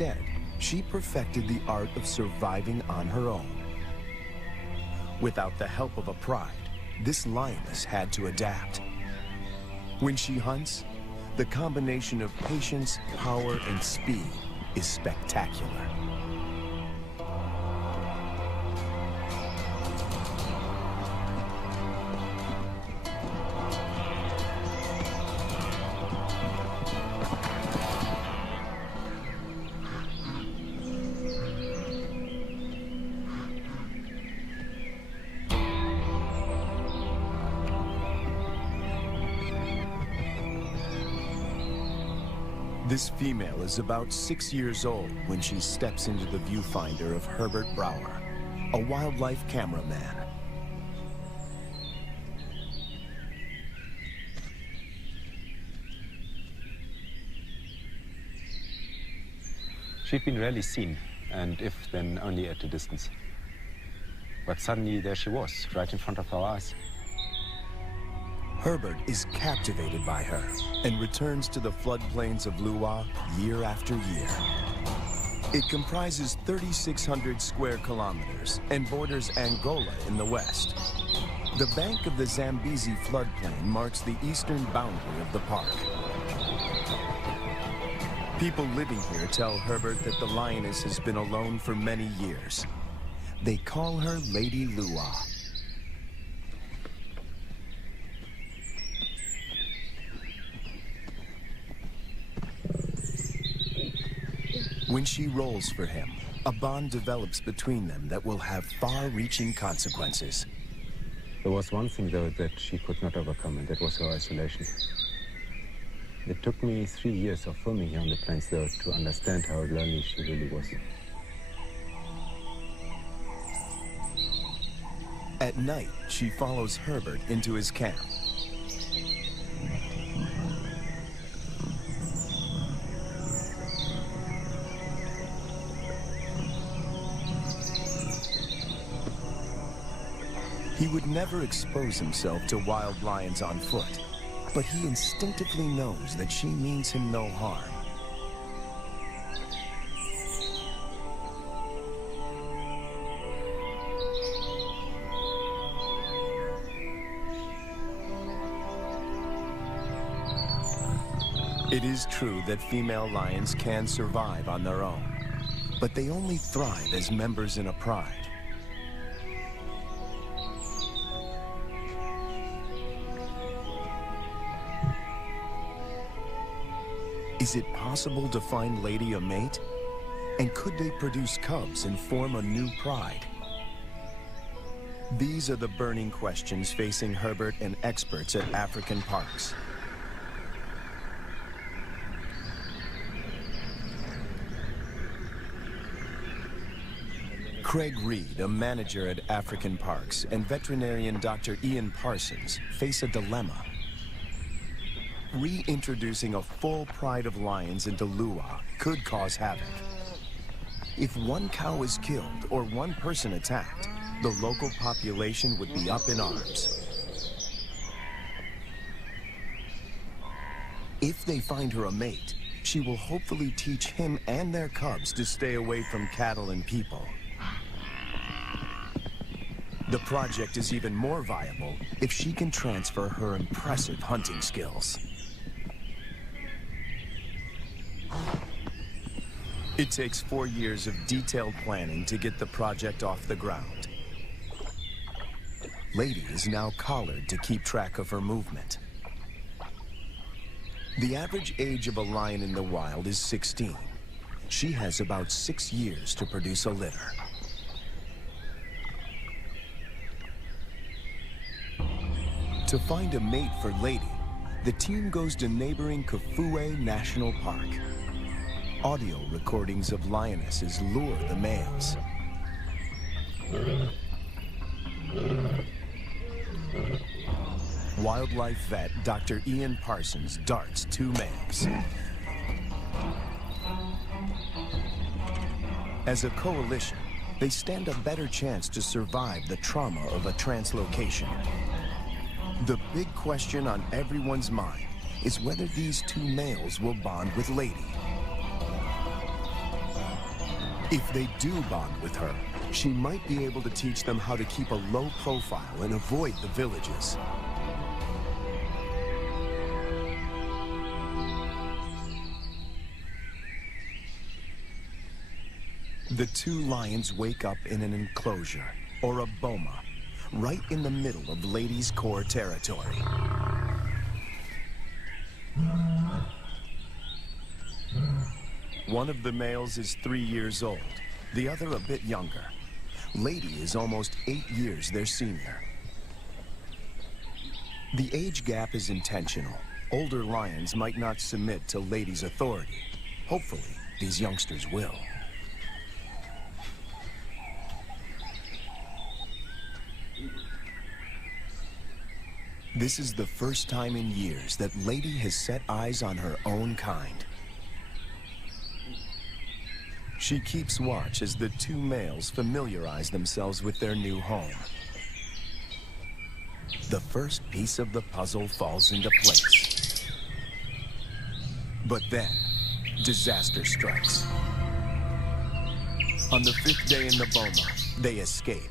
Instead, she perfected the art of surviving on her own. Without the help of a pride, this lioness had to adapt. When she hunts, the combination of patience, power, and speed is spectacular. This female is about 6 years old when she steps into the viewfinder of Herbert Brouwer, a wildlife cameraman. She'd been rarely seen, and if, then only at a distance. But suddenly there she was, right in front of our eyes. Herbert is captivated by her and returns to the floodplains of Luwa year after year. It comprises 3,600 square kilometers and borders Angola in the west. The bank of the Zambezi floodplain marks the eastern boundary of the park. People living here tell Herbert that the lioness has been alone for many years. They call her Lady Luwa. When she rolls for him, a bond develops between them that will have far-reaching consequences. There was one thing, though, that she could not overcome, and that was her isolation. It took me 3 years of filming here on the plains, though, to understand how lonely she really was. At night, she follows Herbert into his camp. He would never expose himself to wild lions on foot, but he instinctively knows that she means him no harm. It is true that female lions can survive on their own, but they only thrive as members in a pride. Is it possible to find Lady a mate? And could they produce cubs and form a new pride? These are the burning questions facing Herbert and experts at African parks. Craig Reed, a manager at African parks, and veterinarian Dr. Ian Parsons face a dilemma. Reintroducing a full pride of lions into Luwa could cause havoc. If one cow is killed or one person attacked, the local population would be up in arms. If they find her a mate, she will hopefully teach him and their cubs to stay away from cattle and people. The project is even more viable if she can transfer her impressive hunting skills. It takes 4 years of detailed planning to get the project off the ground. Lady is now collared to keep track of her movement. The average age of a lion in the wild is 16. She has about 6 years to produce a litter. To find a mate for Lady, the team goes to neighboring Kafue National Park. Audio recordings of lionesses lure the males. Wildlife vet Dr. Ian Parsons darts 2 males. As a coalition, they stand a better chance to survive the trauma of a translocation. The big question on everyone's mind is whether these 2 males will bond with Lady. If they do bond with her, she might be able to teach them how to keep a low profile and avoid the villages. The two lions wake up in an enclosure, or a boma, right in the middle of Lady's core territory. One of the males is 3 years old, the other a bit younger. Lady is almost 8 years their senior. The age gap is intentional. Older lions might not submit to Lady's authority. Hopefully, these youngsters will. This is the first time in years that Lady has set eyes on her own kind. She keeps watch as the two males familiarize themselves with their new home. The first piece of the puzzle falls into place. But then, disaster strikes. On the 5th day in the boma, they escape.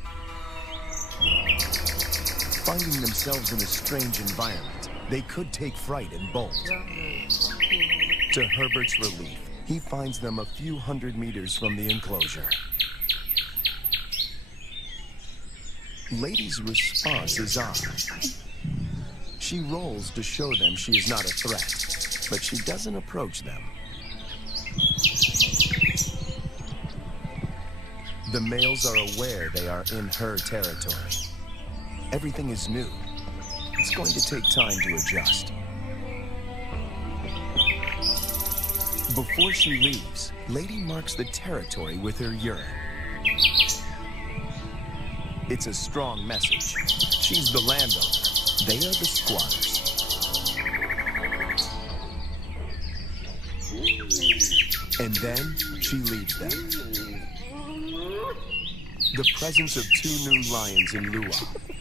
Finding themselves in a strange environment, they could take fright and bolt. To Herbert's relief, he finds them a few hundred meters from the enclosure. Lady's response is odd. She rolls to show them she is not a threat, but she doesn't approach them. The males are aware they are in her territory. Everything is new. It's going to take time to adjust. Before she leaves, Lady marks the territory with her urine. It's a strong message. She's the landowner. They are the squatters. And then she leaves them. The presence of 2 new lions in Lua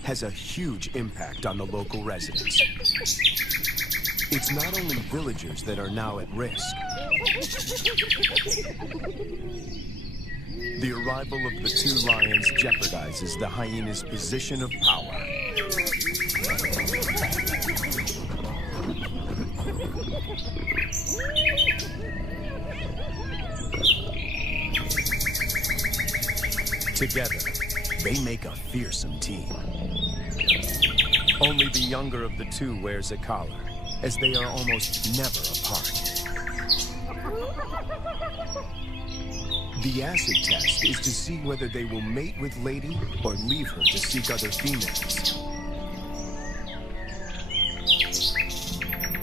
has a huge impact on the local residents. It's not only villagers that are now at risk. The arrival of the 2 lions jeopardizes the hyena's position of power. Together, they make a fearsome team. Only the younger of the 2 wears a collar, as they are almost never apart. The acid test is to see whether they will mate with Lady or leave her to seek other females.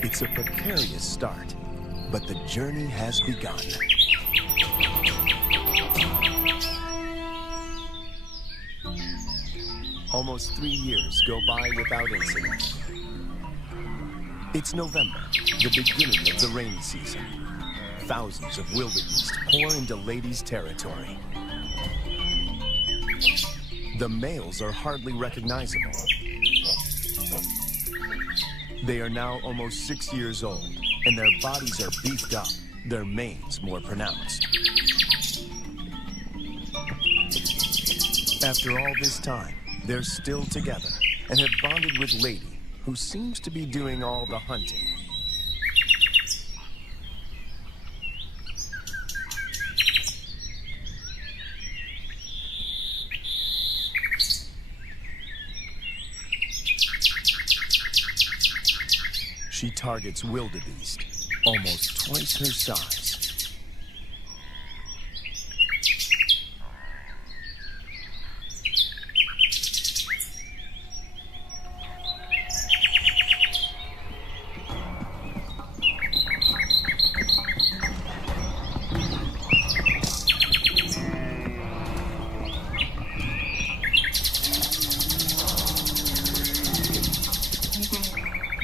It's a precarious start, but the journey has begun. Almost 3 years go by without incident. It's November, the beginning of the rainy season. Thousands of wildebeest pour into Lady's territory. The males are hardly recognizable. They are now almost 6 years old, and their bodies are beefed up, their manes more pronounced. After all this time, they're still together and have bonded with Lady, who seems to be doing all the hunting. She targets wildebeest, almost twice her size.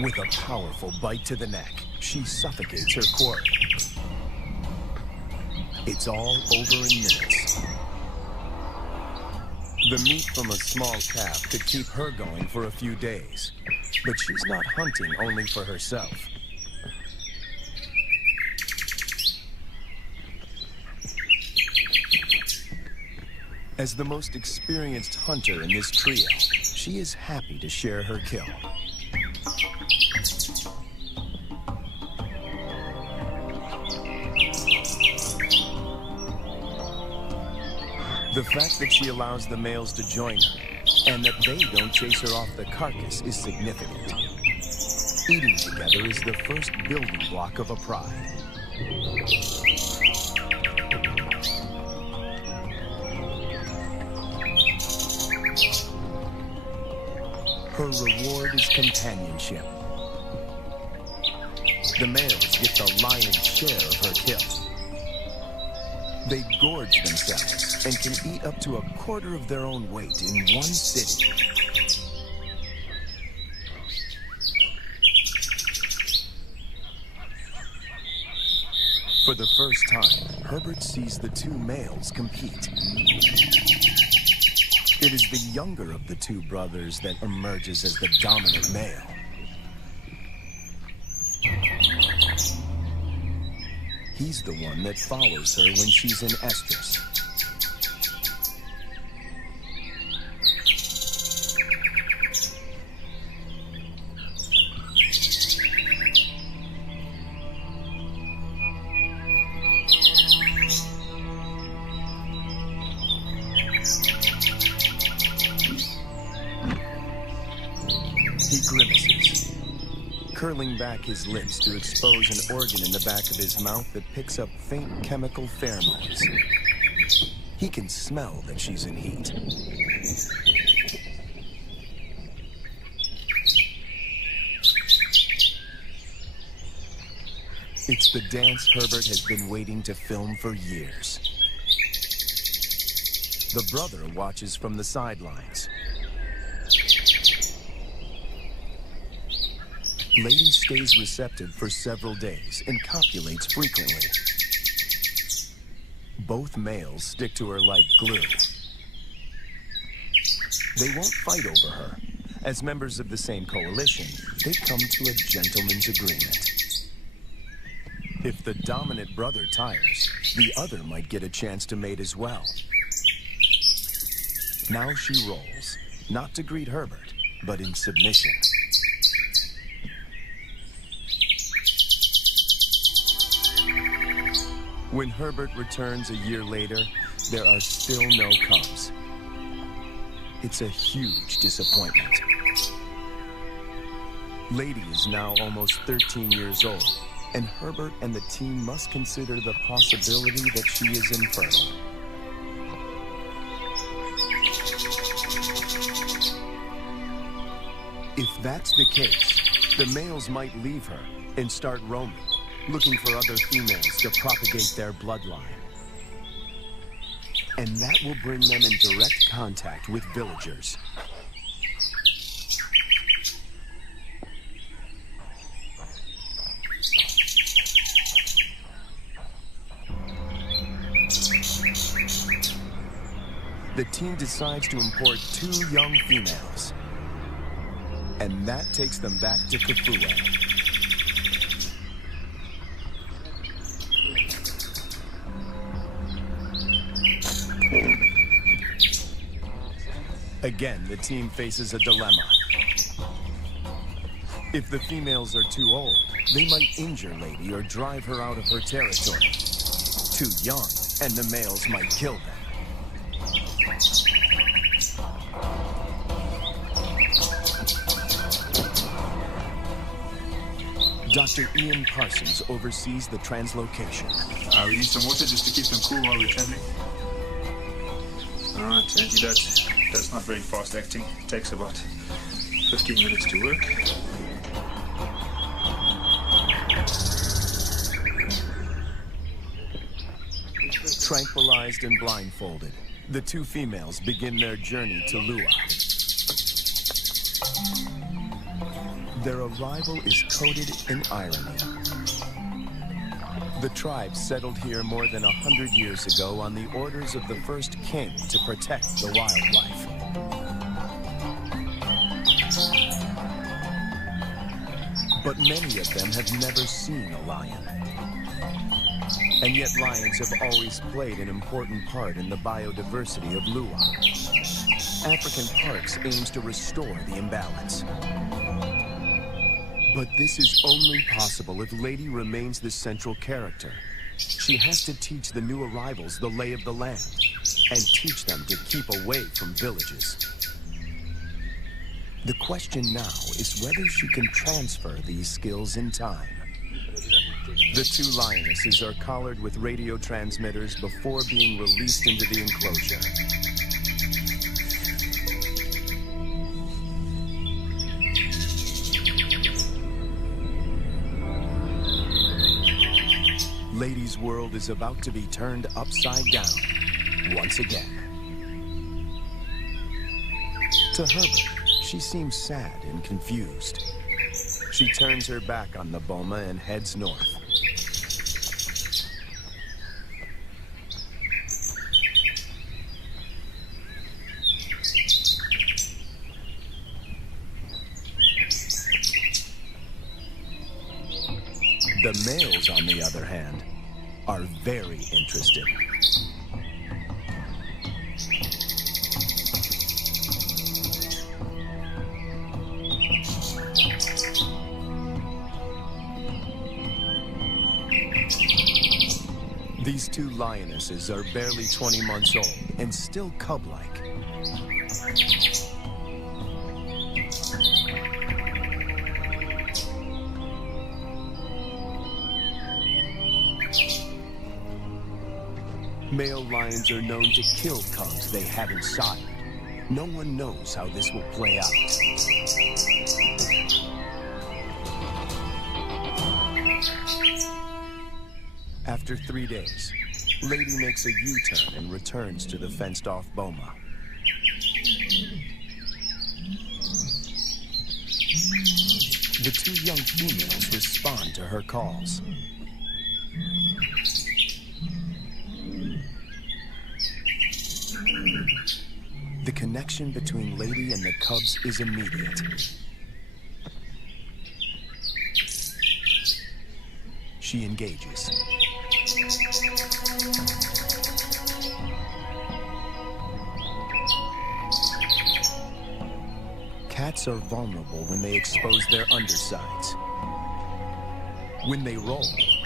With a powerful bite to the neck, she suffocates her quarry. It's all over in minutes. The meat from a small calf could keep her going for a few days, but she's not hunting only for herself. As the most experienced hunter in this trio, she is happy to share her kill. The fact that she allows the males to join her, and that they don't chase her off the carcass, is significant. Eating together is the first building block of a pride. Her reward is companionship. The males get the lion's share of her kill. They gorge themselves and can eat up to a quarter of their own weight in one sitting. For the first time, Herbert sees the two males compete. It is the younger of the two brothers that emerges as the dominant male. He's the one that follows her when she's in estrus. He grimaces, curling back his lips to expose an organ in the back of his mouth that picks up faint chemical pheromones. He can smell that she's in heat. It's the dance Herbert has been waiting to film for years. The brother watches from the sidelines. Lady stays receptive for several days and copulates frequently. Both males stick to her like glue. They won't fight over her. As members of the same coalition, they come to a gentleman's agreement. If the dominant brother tires, the other might get a chance to mate as well. Now she rolls, not to greet Herbert, but in submission. When Herbert returns a year later, there are still no cubs. It's a huge disappointment. Lady is now almost 13 years old, and Herbert and the team must consider the possibility that she is infertile. If that's the case, the males might leave her and start roaming, looking for other females to propagate their bloodline. And that will bring them in direct contact with villagers. The team decides to import 2 young females. And that takes them back to Kafue. Again, the team faces a dilemma. If the females are too old, they might injure Lady or drive her out of her territory. Too young, and the males might kill them. Dr. Ian Parsons oversees the translocation. We need some water just to keep them cool while we're traveling. All right, antidote. That's not very fast acting. It takes about 15 minutes to work. Tranquilized and blindfolded, the 2 females begin their journey to Lua. Their arrival is coated in irony. The tribe settled here more than 100 years ago on the orders of the first king to protect the wildlife. But many of them have never seen a lion. And yet lions have always played an important part in the biodiversity of Luwa. African Parks aims to restore the imbalance. But this is only possible if Lady remains the central character. She has to teach the new arrivals the lay of the land and teach them to keep away from villages. The question now is whether she can transfer these skills in time. The two lionesses are collared with radio transmitters before being released into the enclosure. Lady's world is about to be turned upside down once again. To Herbert, she seems sad and confused. She turns her back on the boma and heads north. The males, on the other hand, are very interested. These two lionesses are barely 20 months old and still cub-like. Male lions are known to kill cubs they haven't sired. No one knows how this will play out. After 3 days, Lady makes a U-turn and returns to the fenced-off boma. The two young females respond to her calls. The connection between Lady and the cubs is immediate. She engages. Cats are vulnerable when they expose their undersides. When they roll,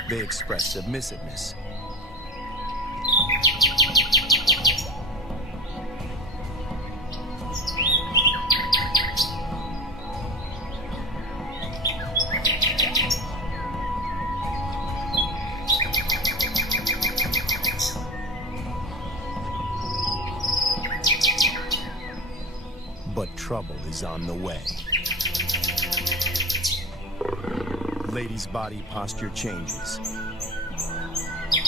they express submissiveness. But trouble is on the way. Lady's body posture changes.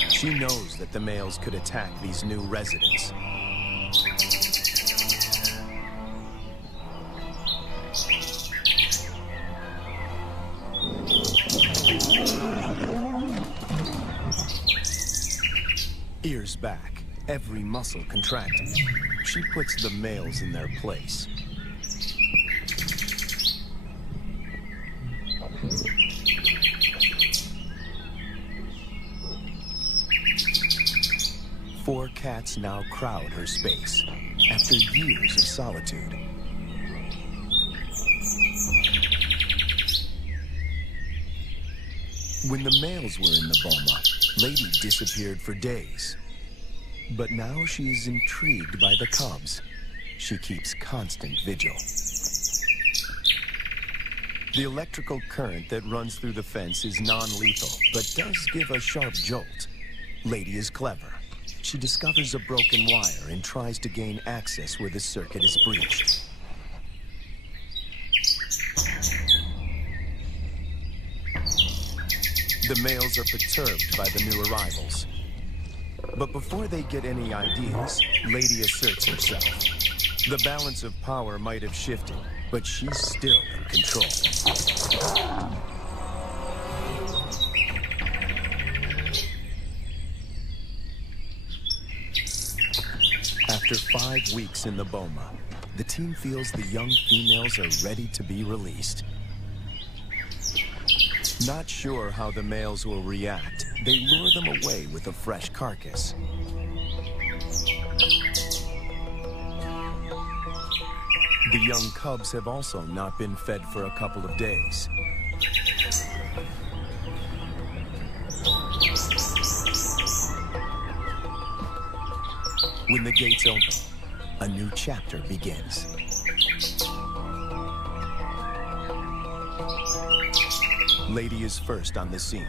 She knows that the males could attack these new residents. Ears back, every muscle contracting. She puts the males in their place. Four cats now crowd her space, after years of solitude. When the males were in the boma, Lady disappeared for days. But now she is intrigued by the cubs. She keeps constant vigil. The electrical current that runs through the fence is non-lethal, but does give a sharp jolt. Lady is clever. She discovers a broken wire and tries to gain access where the circuit is breached. The males are perturbed by the new arrivals. But before they get any ideas, Lady asserts herself. The balance of power might have shifted, but she's still in control. After 5 weeks in the boma, the team feels the young females are ready to be released. Not sure how the males will react, they lure them away with a fresh carcass. The young cubs have also not been fed for a couple of days. When the gates open, a new chapter begins. Lady is first on the scene.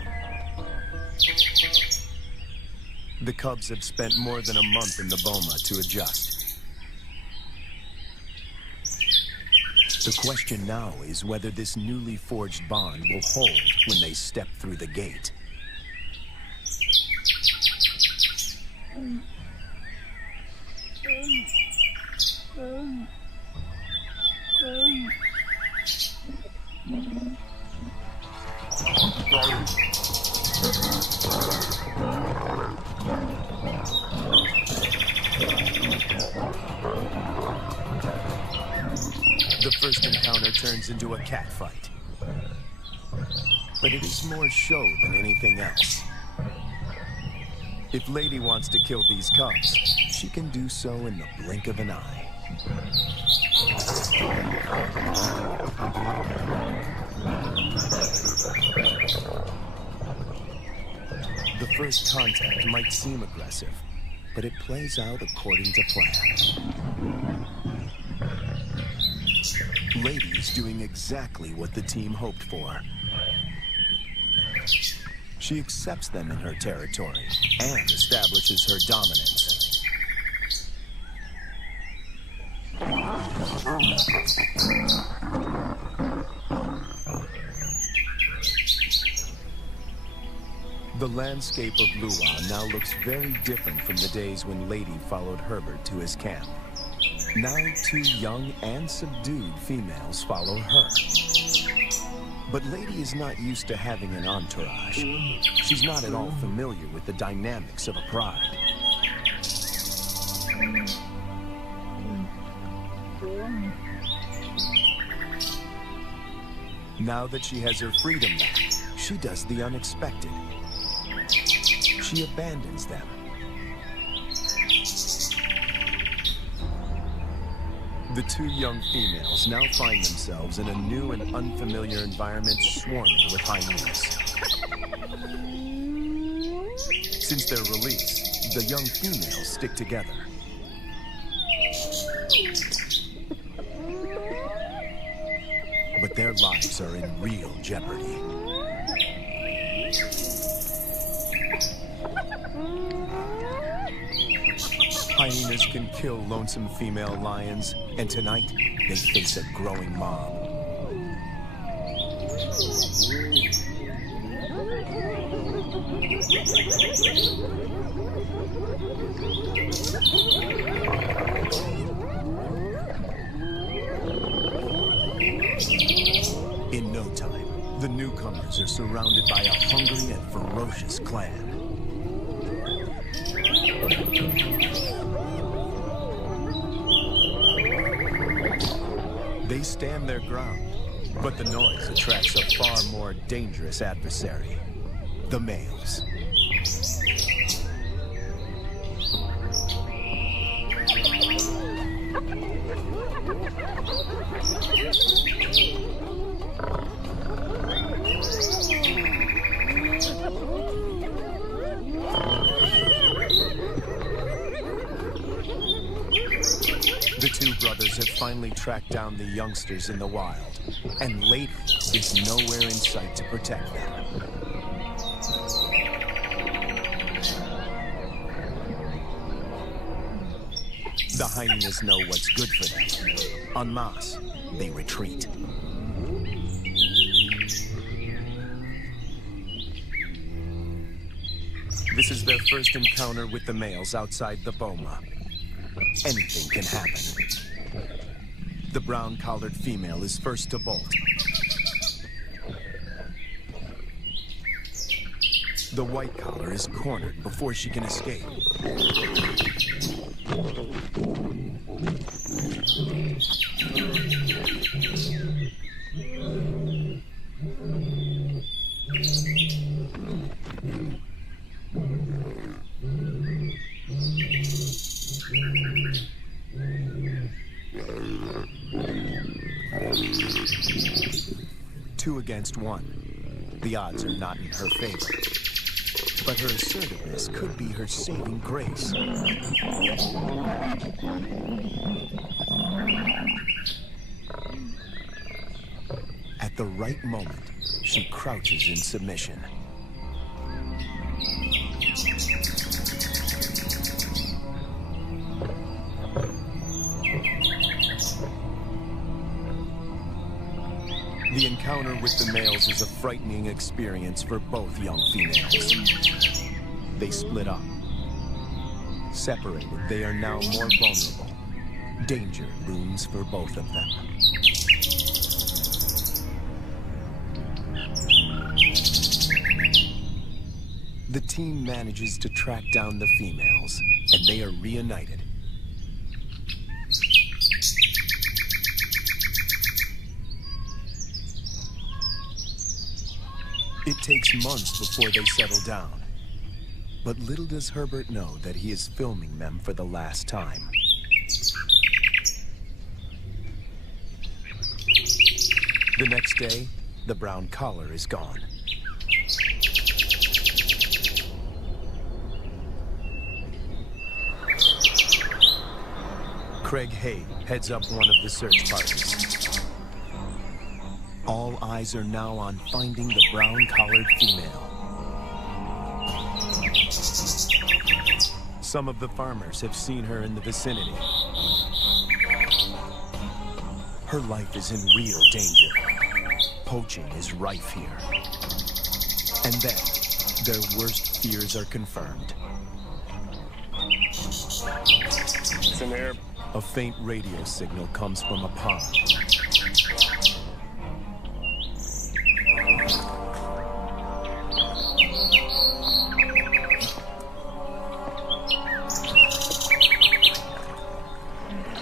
The cubs have spent more than a month in the boma to adjust. The question now is whether this newly forged bond will hold when they step through the gate. The first encounter turns into a catfight. But it is more show than anything else. If Lady wants to kill these cubs, she can do so in the blink of an eye. The first contact might seem aggressive, but it plays out according to plan. Lady is doing exactly what the team hoped for. She accepts them in her territory and establishes her dominance. The landscape of Luwa now looks very different from the days when Lady followed Herbert to his camp. Now 2 young and subdued females follow her. But Lady is not used to having an entourage. She's not at all familiar with the dynamics of a pride. Now that she has her freedom back, she does the unexpected. She abandons them. The 2 young females now find themselves in a new and unfamiliar environment swarming with hyenas. Since their release, the young females stick together. But their lives are in real jeopardy. Hyenas can kill lonesome female lions, and tonight they face a growing mob. In no time, the newcomers are surrounded by a hungry and ferocious clan. They stand their ground, but the noise attracts a far more dangerous adversary, the males. The 2 brothers have finally tracked down the youngsters in the wild, and Lady is nowhere in sight to protect them. The hyenas know what's good for them. En masse, they retreat. This is their first encounter with the males outside the boma. Anything can happen. The brown-collared female is first to bolt. The white collar is cornered before she can escape. 2 against 1. The odds are not in her favor. But her assertiveness could be her saving grace. At the right moment, she crouches in submission. The encounter with the males is a frightening experience for both young females. They split up. Separated, they are now more vulnerable. Danger looms for both of them. The team manages to track down the females, and they are reunited. It takes months before they settle down. But little does Herbert know that he is filming them for the last time. The next day, the brown collar is gone. Craig Hay heads up one of the search parties. All eyes are now on finding the brown-collared female. Some of the farmers have seen her in the vicinity. Her life is in real danger. Poaching is rife here. And then, their worst fears are confirmed. It's an Arab. A faint radio signal comes from a pond.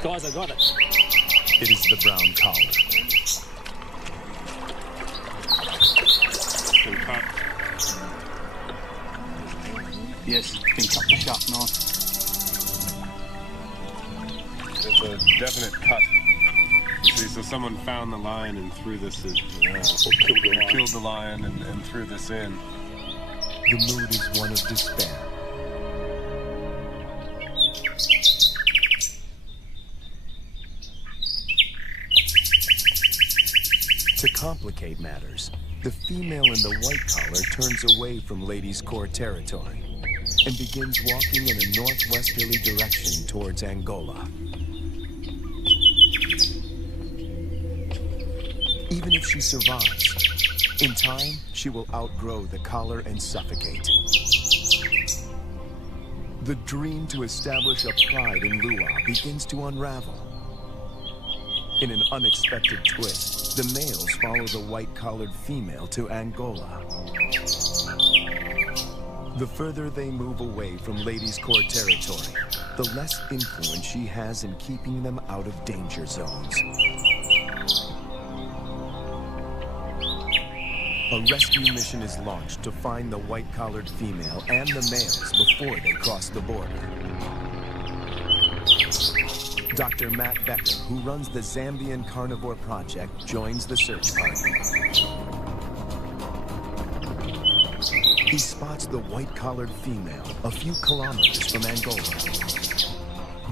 Guys, I got it. It is the brown collar. Been cut. Yes, been cut with sharp knife. It's a definite cut. You see, so someone found the lion and threw this in. Killed the lion and threw this in. The mood is one of despair. To complicate matters, the female in the white collar turns away from Ladies' Corps territory and begins walking in a northwesterly direction towards Angola. Even if she survives, in time, she will outgrow the collar and suffocate. The dream to establish a pride in Luwa begins to unravel. In an unexpected twist, the males follow the white-collared female to Angola. The further they move away from Ladies' Corps territory, the less influence she has in keeping them out of danger zones. A rescue mission is launched to find the white-collared female and the males before they cross the border. Dr. Matt Becker, who runs the Zambian Carnivore Project, joins the search party. He spots the white-collared female a few kilometers from Angola.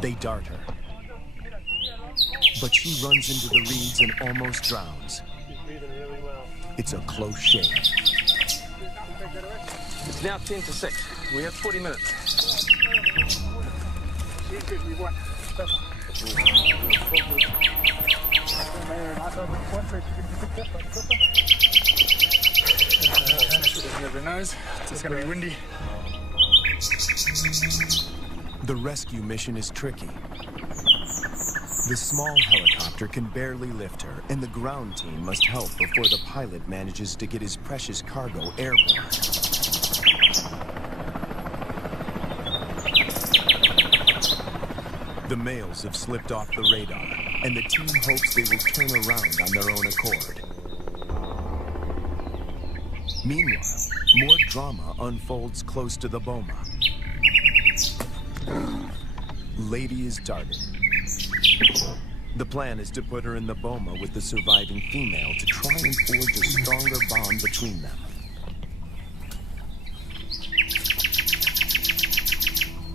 They dart her. But she runs into the reeds and almost drowns. It's a close shave. It's now 10 to 6. We have 40 minutes. Never knows. It's going to be windy. The rescue mission is tricky. The small helicopter can barely lift her, and the ground team must help before the pilot manages to get his precious cargo airborne. The males have slipped off the radar, and the team hopes they will turn around on their own accord. Meanwhile, more drama unfolds close to the boma. Lady is darted. The plan is to put her in the boma with the surviving female to try and forge a stronger bond between them.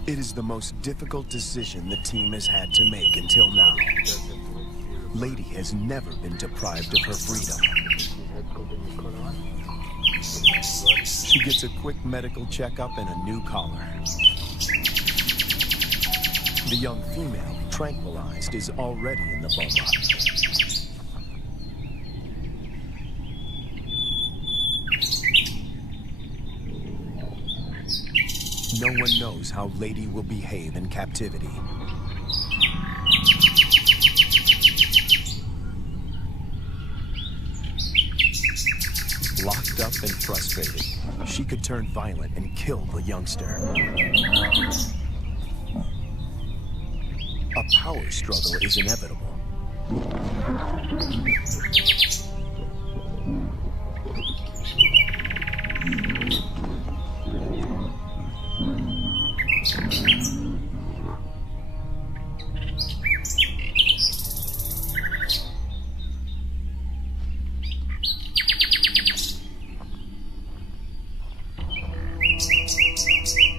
It is the most difficult decision the team has had to make until now. Lady has never been deprived of her freedom. She gets a quick medical checkup and a new collar. The young female, tranquilized, is already in the boma. No one knows how Lady will behave in captivity. Locked up and frustrated, she could turn violent and kill the youngster. A power struggle is inevitable.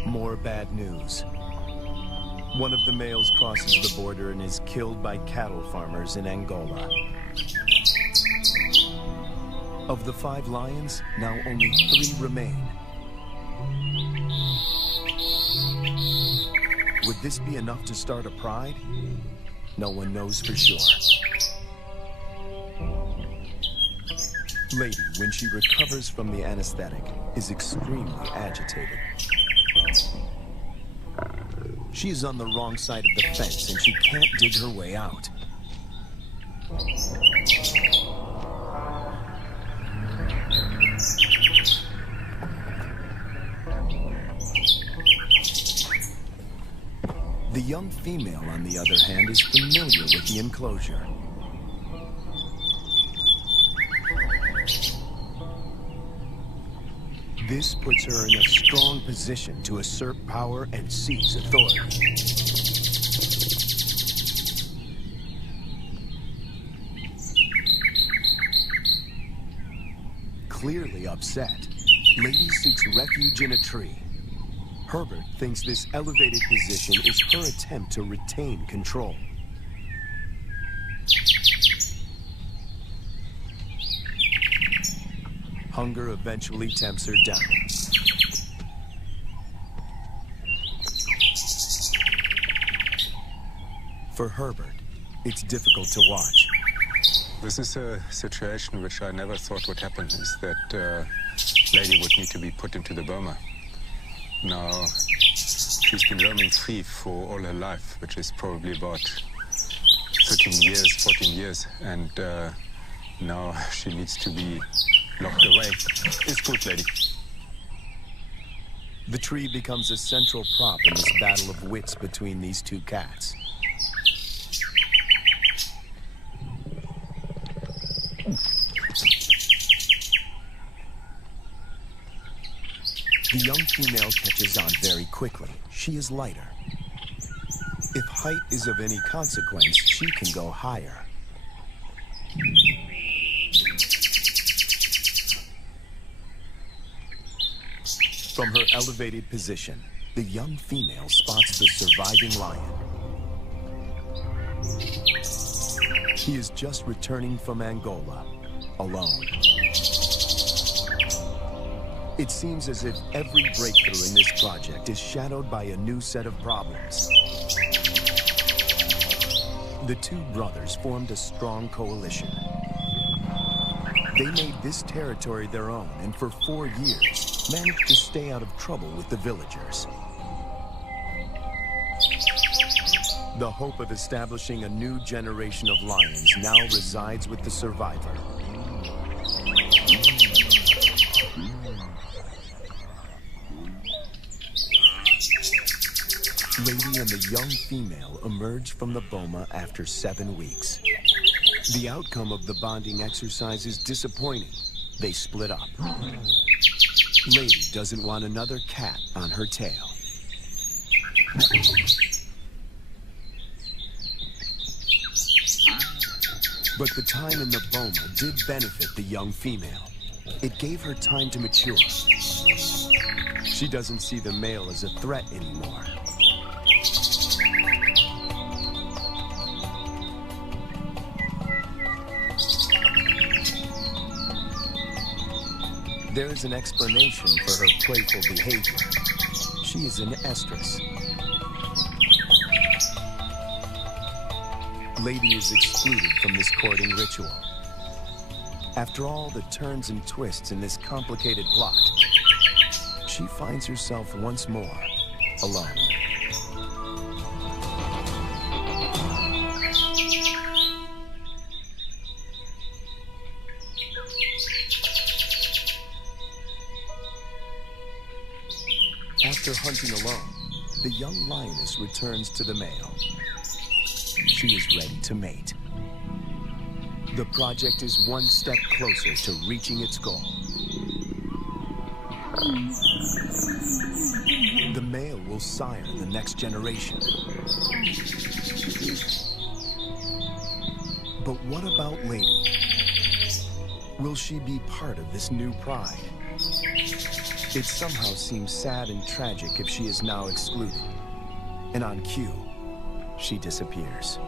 More bad news. One of the males crosses the border and is killed by cattle farmers in Angola. Of the 5 lions, now only 3 remain. Would this be enough to start a pride? No one knows for sure. Lady, when she recovers from the anesthetic, is extremely agitated. She is on the wrong side of the fence and she can't dig her way out. The young female, on the other hand, is familiar with the enclosure. This puts her in a strong position to assert power and seize authority. Clearly upset, Lady seeks refuge in a tree. Herbert thinks this elevated position is her attempt to retain control. Hunger eventually tempts her down. For Herbert, it's difficult to watch. This is a situation which I never thought would happen, is that Lady would need to be put into the boma. Now, she's been roaming free for all her life, which is probably about 13 years, 14 years, and now she needs to be locked away. It's good, Lady. The tree becomes a central prop in this battle of wits between these 2 cats. The young female catches on very quickly. She is lighter. If height is of any consequence, she can go higher. From her elevated position, the young female spots the surviving lion. He is just returning from Angola, alone. It seems as if every breakthrough in this project is shadowed by a new set of problems. The 2 brothers formed a strong coalition. They made this territory their own, and for 4 years, managed to stay out of trouble with the villagers. The hope of establishing a new generation of lions now resides with the survivor. Lady and the young female emerge from the boma after 7 weeks. The outcome of the bonding exercise is disappointing. They split up. Lady doesn't want another cat on her tail. But the time in the boma did benefit the young female. It gave her time to mature. She doesn't see the male as a threat anymore. There is an explanation for her playful behavior. She is an estrus. Lady is excluded from this courting ritual. After all the turns and twists in this complicated plot, she finds herself once more alone. After hunting alone, the young lioness returns to the male. She is ready to mate. The project is one step closer to reaching its goal. The male will sire the next generation. But what about Lady? Will she be part of this new pride? It somehow seems sad and tragic if she is now excluded. And on cue, she disappears.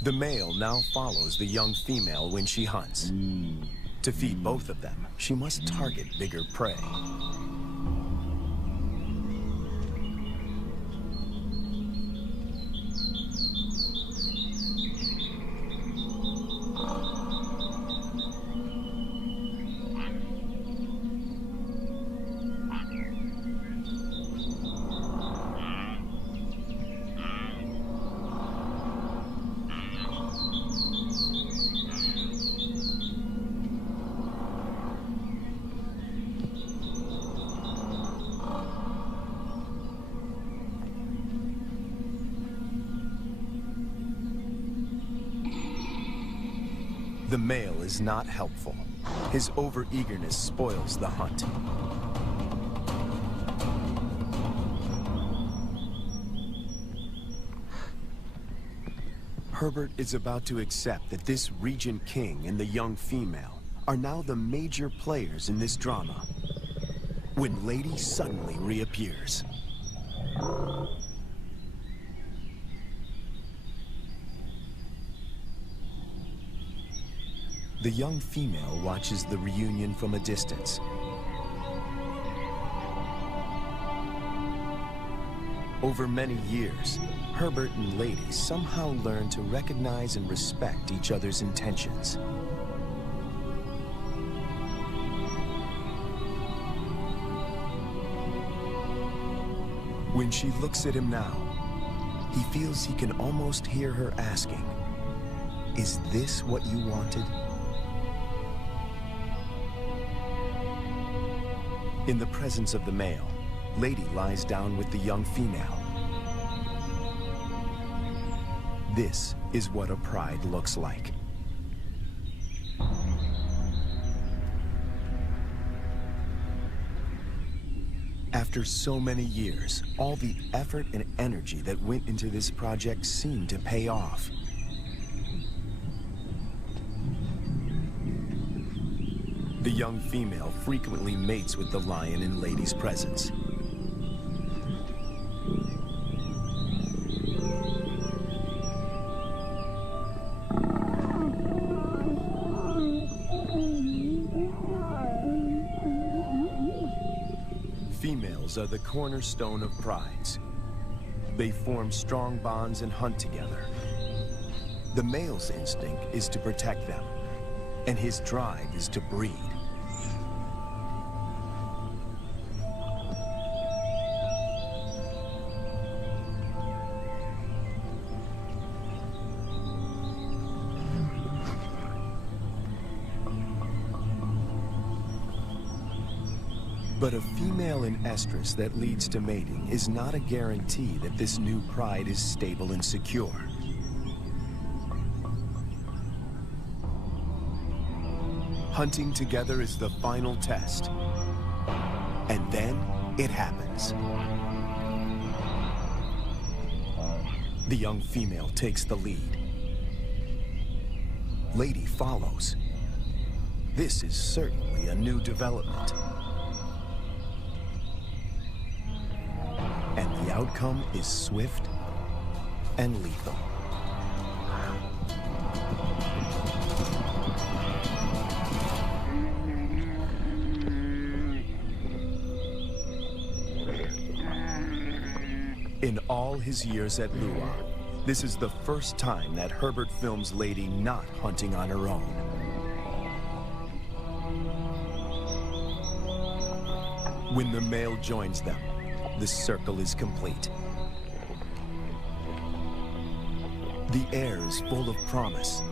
The male now follows the young female when she hunts. To feed both of them, she must target bigger prey. The male is not helpful. His overeagerness spoils the hunt. Herbert is about to accept that this Regent King and the young female are now the major players in this drama, when Lady suddenly reappears. The young female watches the reunion from a distance. Over many years, Herbert and Lady somehow learn to recognize and respect each other's intentions. When she looks at him now, he feels he can almost hear her asking, "Is this what you wanted?" In the presence of the male, Lady lies down with the young female. This is what a pride looks like. After so many years, all the effort and energy that went into this project seemed to pay off. The young female frequently mates with the lion in Lady's presence. Females are the cornerstone of prides. They form strong bonds and hunt together. The male's instinct is to protect them, and his drive is to breed. But a female in estrus that leads to mating is not a guarantee that this new pride is stable and secure. Hunting together is the final test. And then it happens. The young female takes the lead. Lady follows. This is certainly a new development. And the outcome is swift and lethal. In all his years at Lua, this is the first time that Herbert films Lady not hunting on her own. When the male joins them, the circle is complete. The air is full of promise,